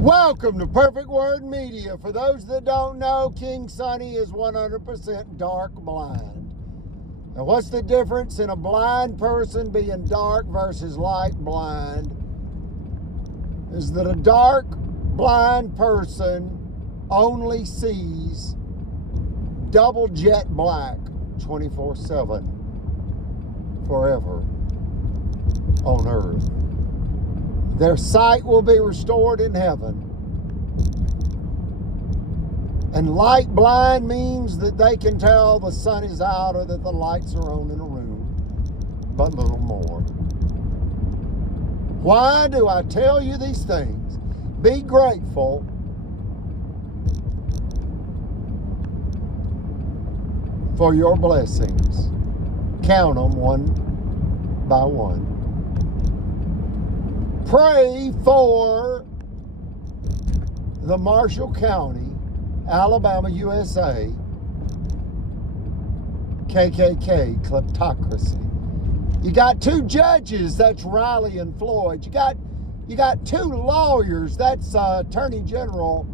Welcome to Perfect Word Media. For those that don't know, King Sonny is 100% dark blind. And what's the difference in a blind person being dark versus light blind? Is that a dark blind person only sees double jet black 24/7 forever on earth. Their sight will be restored in heaven. And light blind means that they can tell the sun is out or that the lights are on in a room, but little more. Why do I tell you these things? Be grateful for your blessings. Count them one by one. Pray for the Marshall County, Alabama, USA, KKK kleptocracy. You got two judges, that's Riley and Floyd. You got two lawyers, that's Attorney General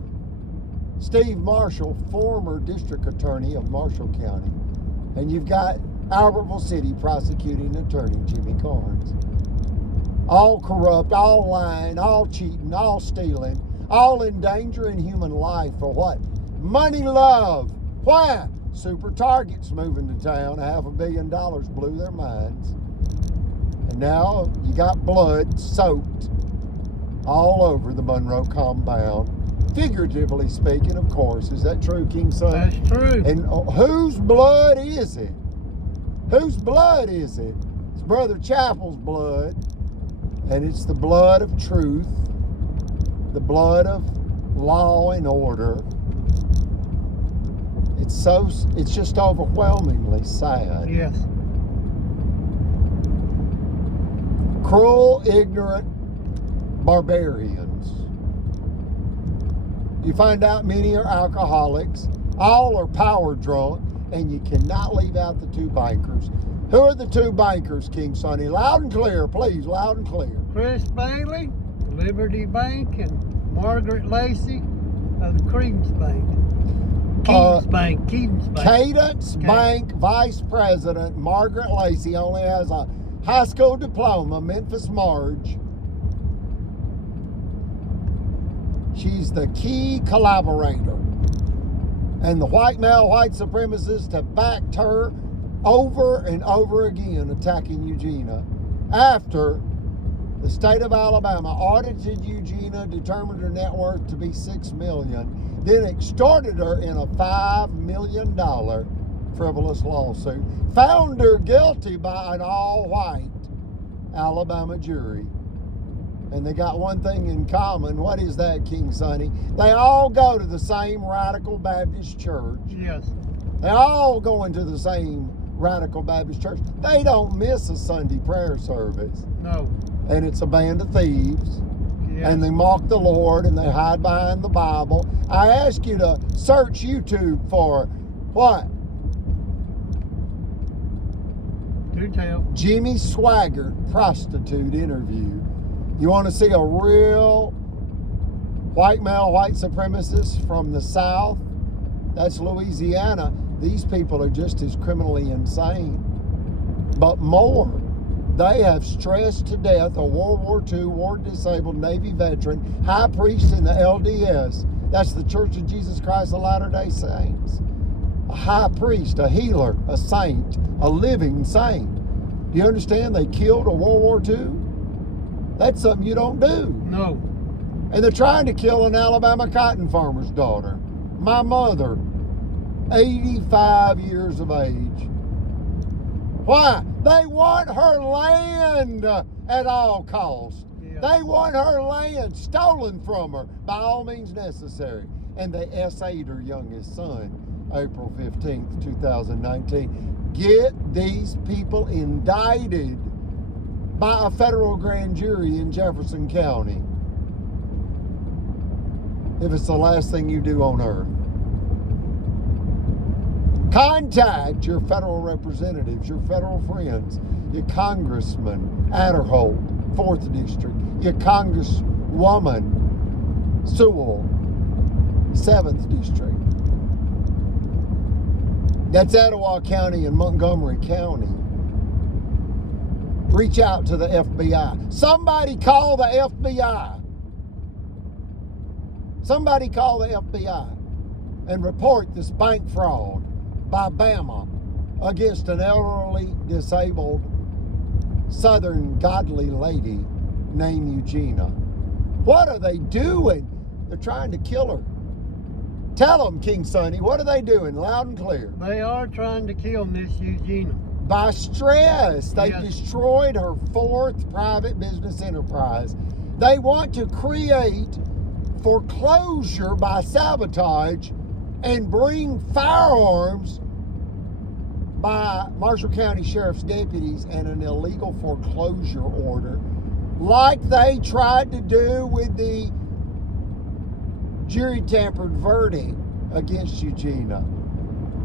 Steve Marshall, former district attorney of Marshall County. And you've got Albertville City prosecuting attorney Jimmy Carnes. All corrupt, all lying, all cheating, all stealing, all endangering human life for what? Money, love. Why? Super Target's moving to town. $500 million blew their minds. And now you got blood soaked all over the Monroe compound. Figuratively speaking, of course. Is that true, King Son? That's true. And whose blood is it? Whose blood is it? It's Brother Chappell's blood. And it's the blood of truth, the blood of law and order. It's just overwhelmingly sad. Yes. Cruel, ignorant barbarians. You find out many are alcoholics, all are power drunk, and you cannot leave out the two bankers. Who are the two bankers, King Sonny? Loud and clear, please, loud and clear. Chris Bailey, Liberty Bank, and Margaret Lacey of the Credence Bank. Cadence Bank. Cadence Bank Vice President Margaret Lacey only has a high school diploma, Memphis Marge. She's the key collaborator. And the white male, white supremacists have backed her over and over again, attacking Eugenia. After the state of Alabama audited Eugenia, determined her net worth to be $6 million, then extorted her in a $5 million frivolous lawsuit, found her guilty by an all-white Alabama jury. And they got one thing in common. What is that, King Sonny? They all go to the same Radical Baptist church. Yes. They all go into the same Radical Baptist church. They don't miss a Sunday prayer service. No. And it's a band of thieves. Yes. And they mock the Lord and they hide behind the Bible. I ask you to search YouTube for what? Do tell. Jimmy Swaggart prostitute interview. You want to see a real white male, white supremacist from the South? That's Louisiana. These people are just as criminally insane, but more. They have stressed to death a World War II, war-disabled Navy veteran, high priest in the LDS. That's the Church of Jesus Christ of Latter-day Saints. A high priest, a healer, a saint, a living saint. Do you understand? They killed a World War II? That's something you don't do. No. And they're trying to kill an Alabama cotton farmer's daughter. My mother, 85 years of age. Why? They want her land at all costs. Yeah. They want her land stolen from her by all means necessary. And they S8'd her youngest son, April 15th, 2019. Get these people indicted by a federal grand jury in Jefferson County if it's the last thing you do on earth. Contact your federal representatives, your federal friends, your Congressman Adderholt, 4th District, your Congresswoman Sewell, 7th District. That's Etowah County and Montgomery County. Reach out to the FBI. Somebody call the FBI. Somebody call the FBI and report this bank fraud by Bama against an elderly, disabled, southern godly lady named Eugenia. What are they doing? They're trying to kill her. Tell them, King Sonny, what are they doing? Loud and clear. They are trying to kill Miss Eugenia. By stress. They Yes. destroyed her 4th private business enterprise. They want to create foreclosure by sabotage and bring firearms by Marshall County Sheriff's deputies and an illegal foreclosure order, like they tried to do with the jury tampered verdict against Eugenia.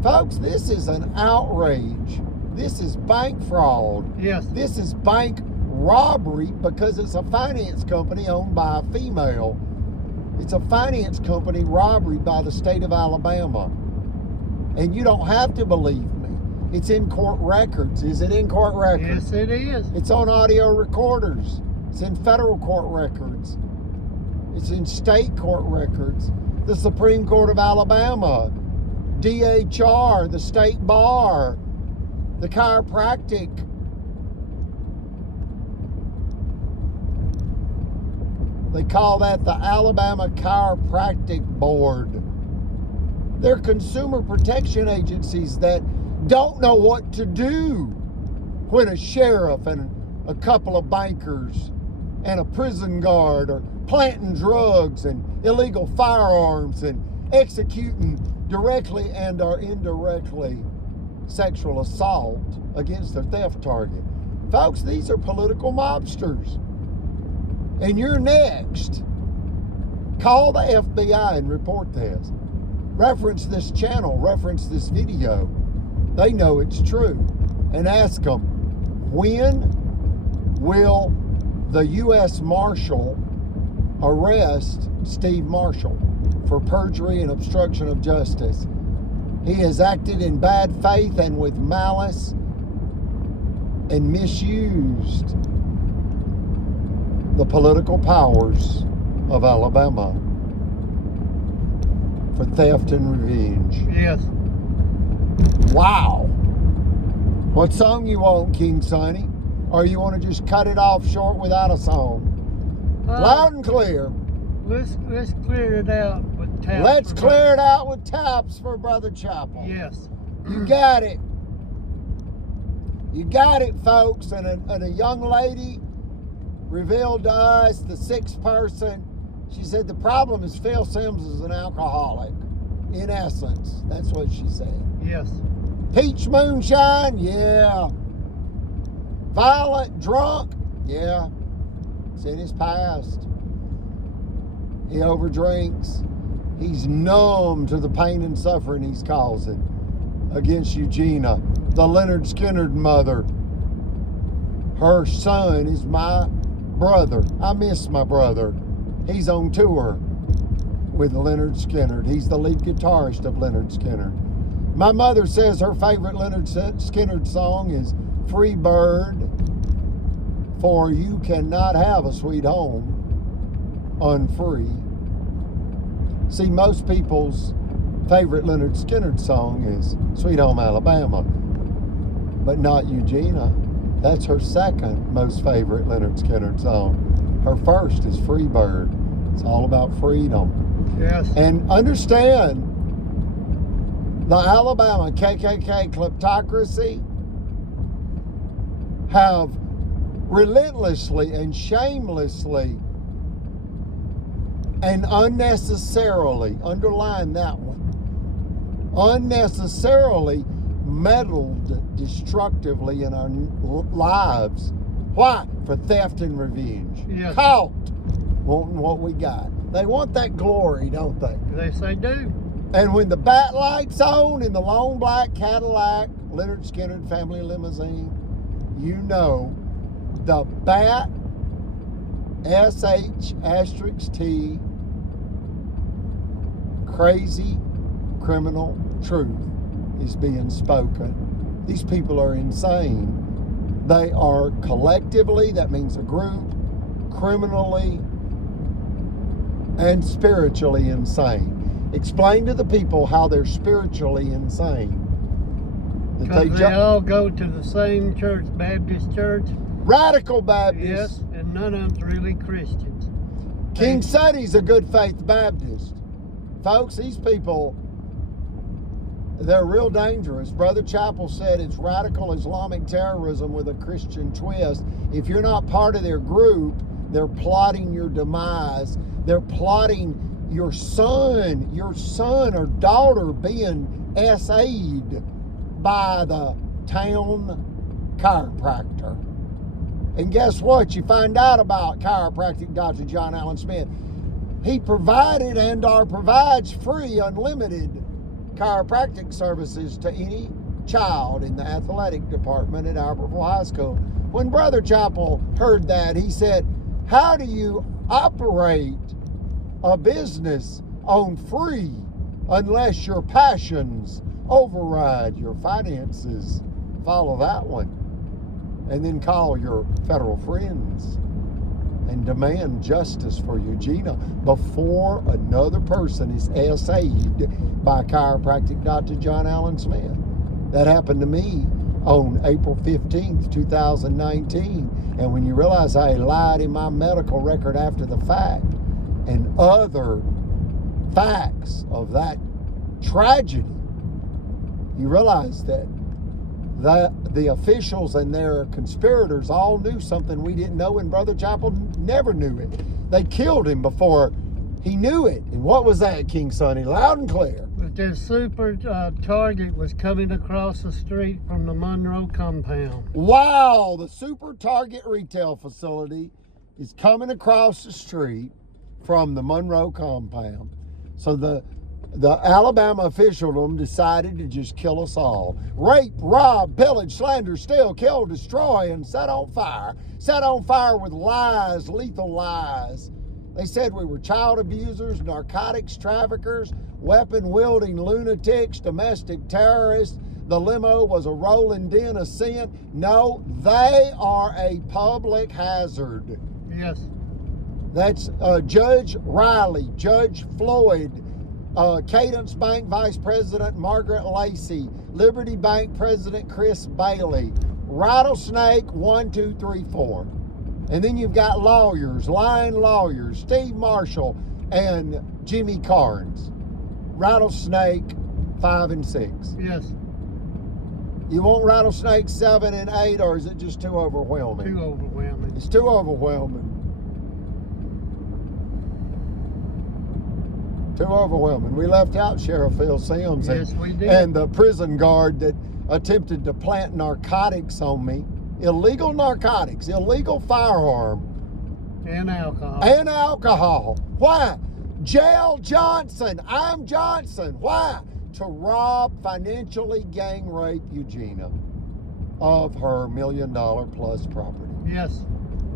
Folks, this is an outrage. This is bank fraud. Yes. This is bank robbery because it's a finance company owned by a female. It's a finance company robbery by the state of Alabama. And you don't have to believe me. It's in court records. Is it in court records? Yes, it is. It's on audio recorders. It's in federal court records. It's in state court records. The Supreme Court of Alabama, DHR, the state bar, the chiropractic. They call that the Alabama Chiropractic Board. They're consumer protection agencies that don't know what to do when a sheriff and a couple of bankers and a prison guard are planting drugs and illegal firearms and executing directly and or indirectly sexual assault against their theft target. Folks, these are political mobsters. And you're next. Call the FBI and report this. Reference this channel, reference this video. They know it's true. And ask them, when will the U.S. Marshal arrest Steve Marshall for perjury and obstruction of justice? He has acted in bad faith and with malice and misused the political powers of Alabama for theft and revenge. Yes. Wow. What song you want, King Sonny? Or you want to just cut it off short without a song? Loud and clear. Let's clear it out with taps. Let's clear it out with taps for Brother Chapel. Yes. You got it. You got it, folks. And a young lady revealed to us, the 6th person, she said the problem is Phil Sims is an alcoholic. In essence, that's what she said. Yes. Peach moonshine, yeah. Violent, drunk, yeah. It's in his past. He overdrinks. He's numb to the pain and suffering he's causing against Eugenia, the Leonard Skinnard mother. Her son is my brother. I miss my brother. He's on tour with Leonard Skinnard. He's the lead guitarist of Leonard Skinnard. My mother says her favorite Leonard Skinnard song is Free Bird, for you cannot have a sweet home unfree. See, most people's favorite Leonard Skinnard song is Sweet Home Alabama, but not Eugenia. That's her second most favorite Leonard Skinnard song. Her first is Free Bird. It's all about freedom. Yes. And understand, the Alabama KKK kleptocracy have relentlessly and shamelessly and unnecessarily, underline that one, unnecessarily meddled destructively in our lives. Why? For theft and revenge. Yes. Caught wanting what we got. They want that glory, don't they? Yes, they do. And when the bat light's on in the long black Cadillac, Leonard Skinnard family limousine, you know the bat, SH*T, crazy criminal truth is being spoken. These people are insane. They are collectively, that means a group, criminally and spiritually insane. Explain to the people how they're spiritually insane. Because they all go to the same church, Baptist church. Radical Baptist. Yes, and none of them's really Christians. King Suddy's a good faith Baptist. Folks, these people, they're real dangerous. Brother Chappell said it's radical Islamic terrorism with a Christian twist. If you're not part of their group, they're plotting your demise. They're plotting your son or daughter being SA'd by the town chiropractor. And guess what? You find out about chiropractic Dr. John Allen Smith. He provided and/or provides free, unlimited chiropractic services to any child in the athletic department at Albertville High School. When Brother Chappell heard that, he said, how do you operate a business on free unless your passions override your finances? Follow that one. And then call your federal friends and demand justice for Eugenia before another person is SA'd by chiropractic Dr. John Allen Smith. That happened to me on April 15th, 2019. And when you realize I lied in my medical record after the fact and other facts of that tragedy, you realize that the officials and their conspirators all knew something we didn't know, and Brother Chappell never knew it. They killed him before he knew it. And what was that, King Sonny? Loud and clear. But this super target was coming across the street from the Monroe compound. Wow, the Super Target retail facility is coming across the street from the Monroe compound. So the Alabama officialdom decided to just kill us all. Rape, rob, pillage, slander, steal, kill, destroy, and set on fire. Set on fire with lies, lethal lies. They said we were child abusers, narcotics traffickers, weapon-wielding lunatics, domestic terrorists. The limo was a rolling den of sin. No, they are a public hazard. Yes. That's Judge Riley, Judge-FLOYD, Cadence Bank Vice President Margaret Lacey, Liberty Bank President Chris Bailey, Rattlesnake 1, 2, 3, 4. And then you've got lawyers, lying lawyers, Steve Marshall and Jimmy Carnes. Rattlesnake 5 and 6. Yes. You want Rattlesnake 7 and 8, or is it just too overwhelming? Too overwhelming. It's too overwhelming. Too overwhelming. We left out Sheriff Phil Sims. Yes, we did. And the prison guard that attempted to plant narcotics on me. Illegal narcotics, illegal firearm. And alcohol. And alcohol. Why? Jail Johnson. I'm Johnson. Why? To rob, financially gang rape Eugenia of her $1 million plus property. Yes.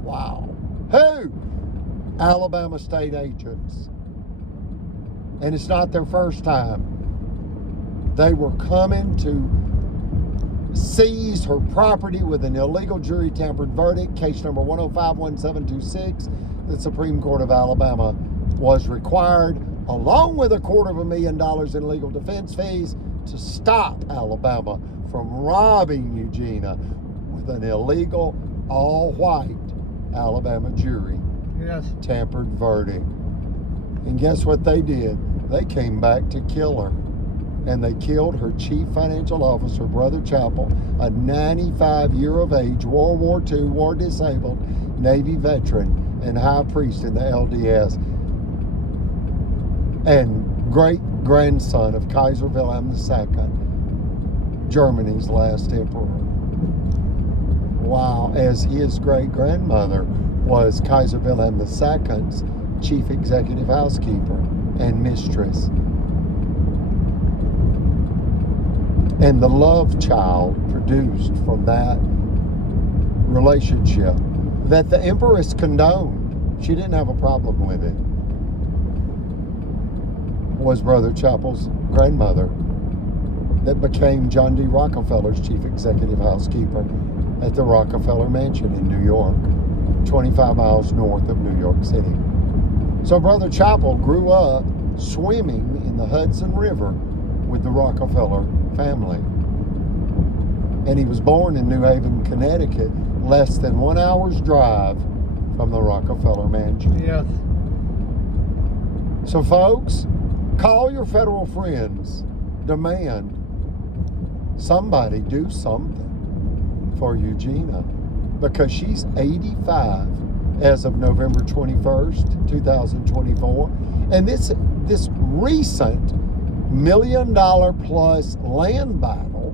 Wow. Who? Alabama state agents. And it's not their first time. They were coming to seize her property with an illegal jury tampered verdict, case number 1051726. The Supreme Court of Alabama was required, along with $250,000 in legal defense fees, to stop Alabama from robbing Eugenia with an illegal, all-white Alabama jury Yes. tampered verdict. And guess what they did? They came back to kill her. And they killed her chief financial officer, Brother Chappell, a 95-year of age, World War II, war disabled Navy veteran and high priest in the LDS, and great-grandson of Kaiser Wilhelm II, Germany's last emperor. Wow, as his great-grandmother was Kaiser Wilhelm II's chief executive housekeeper and mistress. And the love child produced from that relationship that the Empress condoned. She didn't have a problem with it. was Brother Chappell's grandmother that became John D. Rockefeller's chief executive housekeeper at the Rockefeller Mansion in New York, 25 miles north of New York City. So Brother Chappell grew up swimming in the Hudson River with the Rockefeller family. And he was born in New Haven, Connecticut, less than 1 hour's drive from the Rockefeller Mansion. Yes. So folks, call your federal friends, demand somebody do something for Eugenia, because she's 85 as of November 21st, 2024. And this recent $1 million plus land battle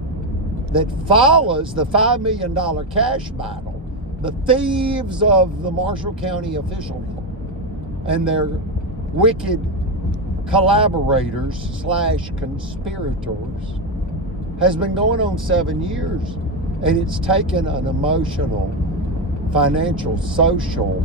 that follows the $5 million cash battle, the thieves of the Marshall County officialdom and their wicked collaborators / conspirators, has been going on 7 years. And it's taken an emotional, financial, social,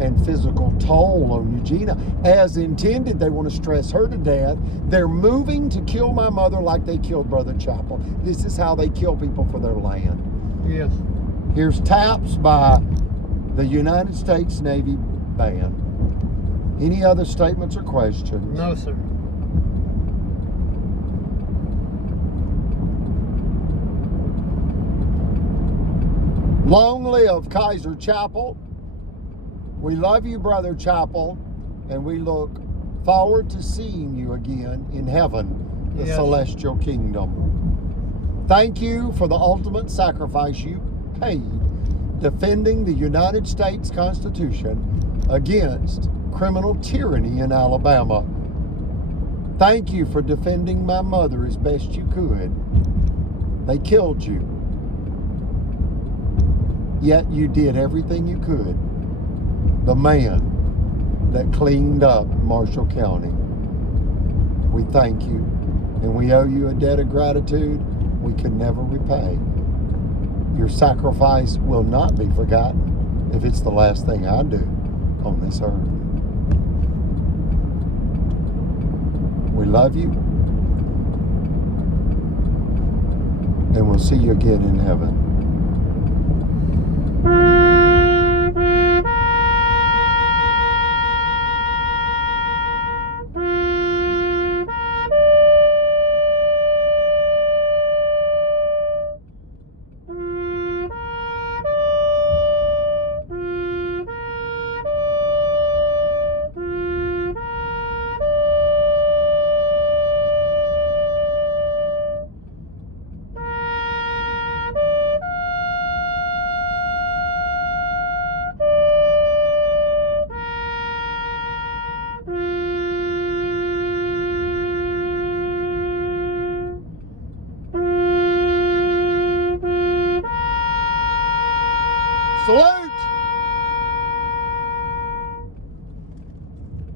and physical toll on Eugenia. As intended, they want to stress her to death. They're moving to kill my mother like they killed Brother Chappell. This is how they kill people for their land. Yes. Here's taps by the United States Navy band. Any other statements or questions? No, sir. Long live Kaiser Chappell. We love you, Brother Chappell, and we look forward to seeing you again in heaven, the Yes. celestial kingdom. Thank you for the ultimate sacrifice you paid defending the United States Constitution against criminal tyranny in Alabama. Thank you for defending my mother as best you could. They killed you. Yet you did everything you could. The man that cleaned up Marshall County. We thank you, and we owe you a debt of gratitude we can never repay. Your sacrifice will not be forgotten if it's the last thing I do on this earth. We love you, and we'll see you again in heaven. Salute!